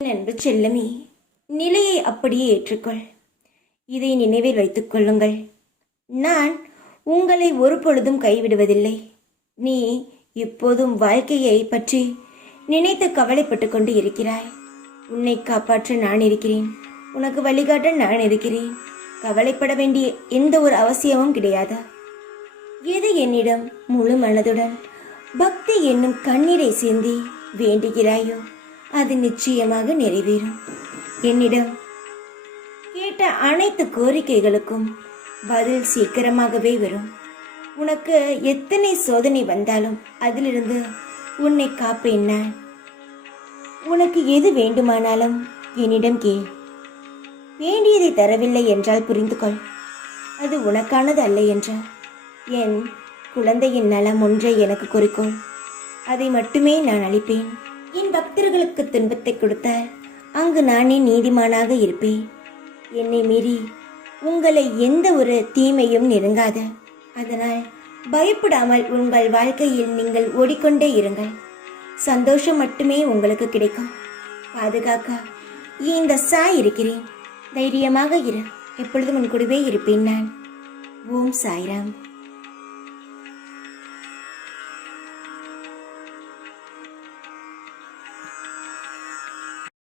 அன்பு செல்லமே, நிலையை அப்படியே ஏற்றுக்கொள். இதை நினைவில் வைத்துக் கொள்ளுங்கள். நான் உங்களை ஒரு பொழுதும் கைவிடுவதில்லை. நீ இப்போதும் வாழ்க்கையை பற்றி நினைத்து கவலைப்பட்டு கொண்டு இருக்கிறாய். உன்னை காப்பாற்ற நான் இருக்கிறேன். உனக்கு வழிகாட்ட நான் இருக்கிறேன். கவலைப்பட வேண்டிய எந்த ஒரு அவசியமும் கிடையாது. எது என்னிடம் முழு மனதுடன் பக்தி என்னும் கண்ணீரை சிந்தி வேண்டுகிறாயோ அது நிச்சயமாக நிறைவேறும். என்னிடம் கேட்ட அனைத்து கோரிக்கைகளுக்கும் பதில் சீக்கிரமாகவே வரும். உனக்கு எத்தனை சோதனை வந்தாலும் அதிலிருந்து உன்னை காப்பேன் நான். உனக்கு எது வேண்டுமானாலும் என்னிடம் கேள். வேண்டியதை தரவில்லை என்றால் புரிந்து கொள், அது உனக்கானது அல்ல என்றால். என் குழந்தையின் நலம் ஒன்றை எனக்கு குறிக்கோள். அதை மட்டுமே நான் அளிப்பேன். என் பக்தர்களுக்கு துன்பத்தை கொடுத்தால் அங்கு நானே நீதிமானாக இருப்பேன். என்னை மீறி உங்களை எந்த ஒரு தீமையும் நெருங்காது. அதனால் பயப்படாமல் உங்கள் வாழ்க்கையில் நீங்கள் ஓடிக்கொண்டே இருங்கள். சந்தோஷம் மட்டுமே உங்களுக்கு கிடைக்கும். பாதுகாக்க இந்த சாய் இருக்கிறேன். தைரியமாக இரு. எப்பொழுதும் உன் கூடவே இருப்பேன் நான். ஓம் சாய்ராம்.